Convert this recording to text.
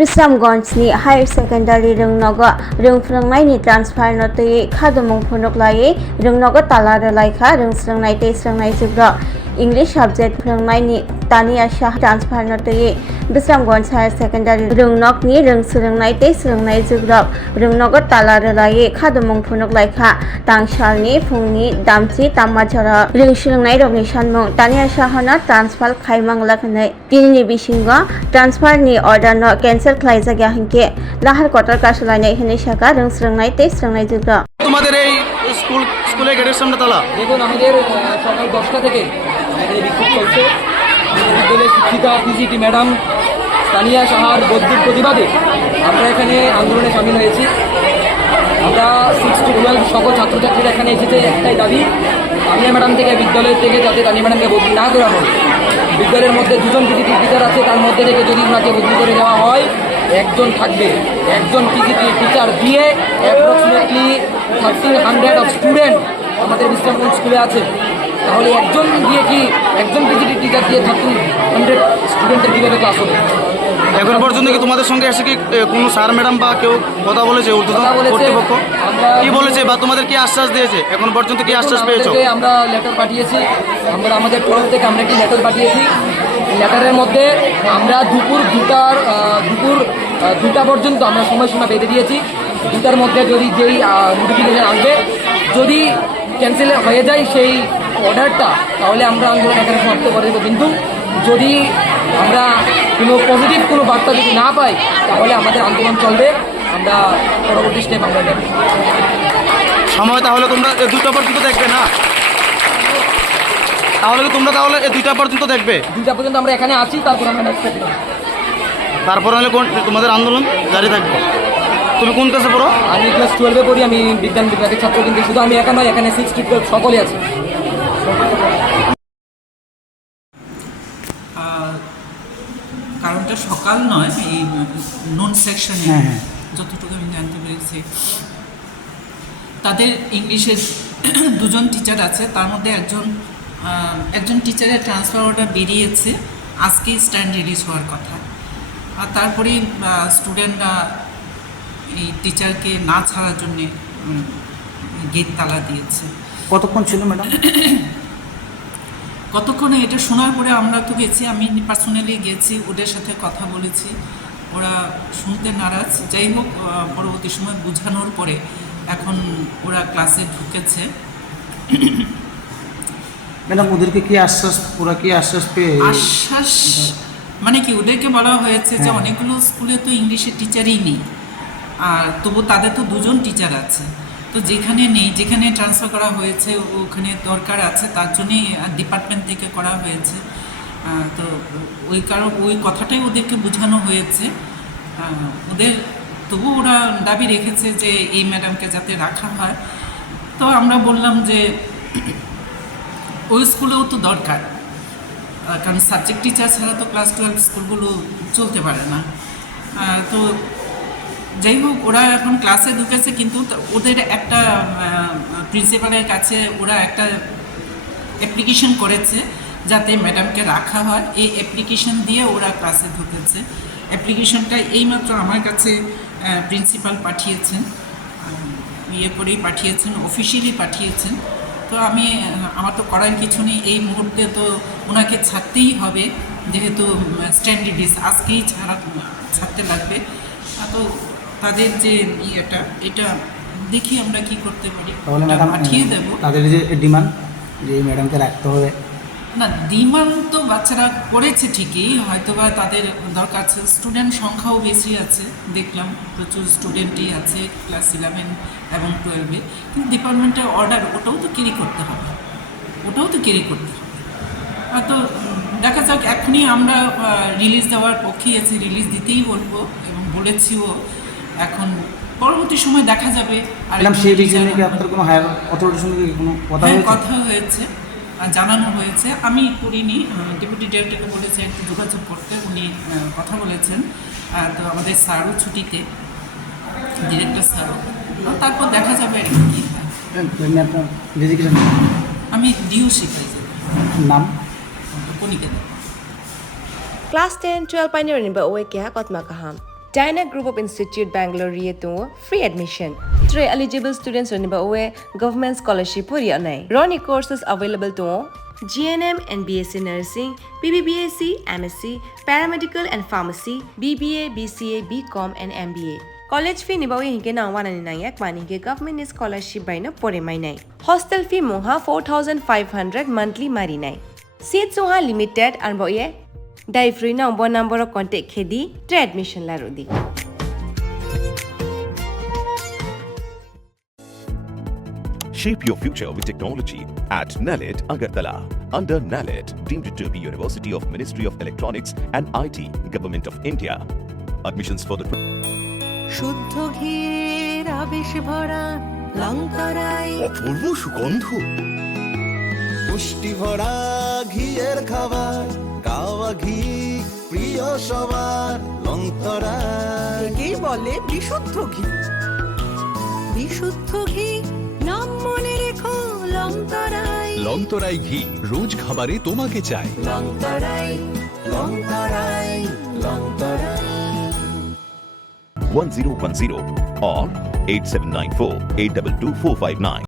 Bisramganjni Higher Secondary Rungnogo Rungfrangnaini transfer notoi khadumung phunuklai Rungnogo talara laikha rungsrangnai tesrangnai jibro English subject phrangnaini Tania Shah transfer notoi Bisramganj Higher Secondary Rungnokni rungsrangnai tesrangnai jibro Rungnogo talara lai khadumung phunuklaikha tangsalni phungni damchi tammajara rungsrangnai rokni sanmung Tania Shahana transfer khaimang lakhnai tinini bisingo transfer ni order no cancel খাইজাগা হিংকে লাহার কটার কাশলাইনাই হিনে শাখা রংস্রংনাই তেসরংনাই জুগা তোমাদের এই স্কুলে গেটের সামনে তালা দেখুন আমাদের সকাল 10টা থেকে আমাদের বিক্ষোভ চলছে বিদ্যালয়ের শিক্ষিকা পিজিটি ম্যাডাম তানিয়া সাহার বদলির প্রতিবাদে আমরা এখানে আন্দোলনে সামিল হয়েছি। আমরা 6 to 12 সকল ছাত্রছাত্রীরা এখানে এসেছে একটাই দাবি তানিয়া ম্যাডাম থেকে বিদ্যালয় থেকে যাতে তানিয়া ম্যাডামকে বদলি না করা হয়। বিদ্যালয়ের মধ্যে দুজন পিজিটি টিচার আছে, তার মধ্যে থেকে যদি ওনাকে বদলি করে দেওয়া হয় একজন থাকবে, একজন পিজিটি টিচার দিয়ে অ্যাপ্রক্সিমেটলি 1300 অফ স্টুডেন্ট আমাদের বিশ্রামগঞ্জ স্কুলে আছে। তাহলে একজন দিয়ে কি একজন পিজিটি টিচার দিয়ে 1300 স্টুডেন্টের কীভাবে ক্লাস হবে? এখন পর্যন্ত কি তোমাদের সঙ্গে এসে কি কোনো স্যার ম্যাডাম বা কেউ কথা বলেছে ঊর্ধ্বতন কর্তৃপক্ষ কি বলেছে বা তোমাদের কি আশ্বাস দিয়েছে? এখন পর্যন্ত কি আশ্বাস পেয়েছো? আমরা লেটার পাঠিয়েছি, আমরা আমাদের তরফ থেকে আমরা একটি লেটার পাঠিয়েছি। লেটারের মধ্যে আমরা দুপুর 2টা পর্যন্ত আমরা সময়সীমা বেঁধে দিয়েছি। 2টার মধ্যে যদি যেই নোটিফিকেশন আসবে যদি ক্যান্সেল হয়ে যায় সেই অর্ডারটা, তাহলে আমরা আন্দোলন এখানে সমাপ্ত করে দেবো। কিন্তু যদি আমরা কোনো পজিটিভ কোনো বার্তা যদি না পাই তাহলে আমাদের আন্দোলন চলবে, আমরা পরবর্তী স্টেপ আমরা নেব। সময় তাহলে তোমরা 2টা পর্যন্ত দেখবে না? তাহলে কি তোমরা তাহলে 2টা পর্যন্ত দেখবে? 2টা পর্যন্ত আমরা এখানে আছি, তারপর আমরা নেক্সট স্টেপ নেব। তারপর হলে তোমাদের আন্দোলন জারি থাকবে। তুমি কোন ক্লাসে পড়ো? আমি ক্লাস 12-এ পড়ি, আমি বিজ্ঞান বিভাগের ছাত্র। কিন্তু শুধু আমি একা নয়, এখানে 6 to 12 সকলে আছে। কারণটা সকাল নয়, এই নন সেকশনে যতটুকু আমি জানতে পেরেছি তাদের ইংলিশের দুজন টিচার আছে, তার মধ্যে একজন টিচারের ট্রান্সফার অর্ডার বেরিয়েছে, আজকেই স্ট্যান্ড রিলিজ হওয়ার কথা। আর তারপরে স্টুডেন্টরা এই টিচারকে না ছাড়ার জন্যে গেট তালা দিয়েছে। কতক্ষণ ছিল ম্যাডাম? কতক্ষণে এটা শোনার পরে আমরা তো গেছি, আমি পার্সোনালি গেছি, ওদের সাথে কথা বলেছি, ওরা শুনতে নারাজ। যাই হোক, পরবর্তী সময় বোঝানোর পরে এখন ওরা ক্লাসে ঢুকেছে। ম্যাডাম ওদেরকে কি আশ্বাস, ওরা কি আশ্বাস পেয়ে? আশ্বাস মানে কি, ওদেরকে বলা হয়েছে যে অনেকগুলো স্কুলে তো ইংলিশের টিচারই নেই, আর তবু তাদের তো দুজন টিচার আছে, তো যেখানে নেই, যেখানে ট্রান্সফার করা হয়েছে ওখানে দরকার আছে, তার জন্যই ডিপার্টমেন্ট থেকে করা হয়েছে। তো ওই কথাটাই ওদেরকে বোঝানো হয়েছে। ওদের তবু ওরা দাবি রেখেছে যে এই ম্যাডামকে যাতে রাখা হয়। তো আমরা বললাম যে ওই স্কুলেও তো দরকার, কারণ সাবজেক্ট টিচার ছাড়া তো ক্লাস 12 স্কুলগুলো চলতে পারে না। তো যাই হোক, ওরা এখন ক্লাসে ঢুকেছে, কিন্তু ওদের একটা প্রিন্সিপালের কাছে ওরা একটা অ্যাপ্লিকেশন করেছে যাতে ম্যাডামকে রাখা হয়। এই অ্যাপ্লিকেশন দিয়ে ওরা ক্লাসে ঢুকেছে। অ্যাপ্লিকেশনটা এইমাত্র আমার কাছে প্রিন্সিপাল পাঠিয়েছেন, করেই পাঠিয়েছেন, অফিসিয়ালি পাঠিয়েছেন। তো আমার তো করার কিছু নেই, এই মুহূর্তে তো ওনাকে ছাড়তেই হবে, যেহেতু স্ট্যান্ড রিলিজ আজকেই ছাড়তে লাগবে। তো তাদের যে এটা দেখি আমরা কি করতে পারি, তাহলে ওটা ম্যাডাম পাঠিয়ে দেবো। তাদের যে ডিমান্ড যে এই ম্যাডামকে রাখতে হবে, না, ডিমান্ড তো বাচ্চারা করেছে ঠিকই, হয়তো বা তাদের দরকার আছে, স্টুডেন্ট সংখ্যাও বেশি আছে, দেখলাম প্রচুর স্টুডেন্টই আছে ক্লাস 11 এবং 12-এ, কিন্তু ডিপার্টমেন্টের অর্ডার ওটাও তো ক্যারি করতে হবে। তো দেখা যাক, এখনই আমরা রিলিজ দেওয়ার পক্ষেই আছি, রিলিজ দিতেই বলবো এবং বলেছিও। এখন পরবর্তী সময় দেখা যাবে। ম্যাডাম সেই বিষয়ে নাকি আপনার কোনো হায়ার অথরিটির সঙ্গে কোনো কথা হ্যাঁ, হয়েছে? কথা হয়েছে, জানানো হয়েছে, আমি করিনি। ডেপুটি ডিরেক্টরকে বলেছে একটু যোগাযোগ করতে, উনি কথা বলেছেন। তো আমাদের স্যারও ছুটিতে, ডিরেক্টর স্যারও, তারপর দেখা যাবে আর কি হয়। এমনি আপনার ডেজিগনেশন আমি ডিও শিখাই যাবো, নাম? কণিকা। Class 10, 12 pioneer in Baoe Kya Kotma Kaham. Dyna Group of Institute Bangalore Rietu free admission. 3 eligible students in Baoe government scholarship for Yanai. Roni courses available to GNM and BSc Nursing, BBBSc, MSc, Paramedical and Pharmacy, BBA, BCA, BCom and MBA. College fee nibawi hinke na 199 mani ke government scholarship by na pore mai nai. Hostel fee moha 4500 monthly mari nai. Seats moha limited and boye dai free na number of contact khedi tre admission la rodi. Shape your future with technology at NALED Agartala. Under NALED, deemed to be University of Ministry of Electronics and IT, Government of India. Admissions for the শুদ্ধ ঘির আবেশ ভরা লঙ্কারাই, অপূর্ব সুগন্ধ, পুষ্টি ভরা ঘিয়ের খাবার, গাওয়া ঘি প্রিয় সবার, লঙ্কারাই একেই বলে বিশুদ্ধ ঘি। বিশুদ্ধ ঘি নাম মনে রেখো, লঙ্কারাই। লঙ্কারাই ঘি রোজ খাবারে তোমাকে চাই। লঙ্কারাই, লঙ্কারাই, লঙ্কারাই। 1010 or 8794 822459.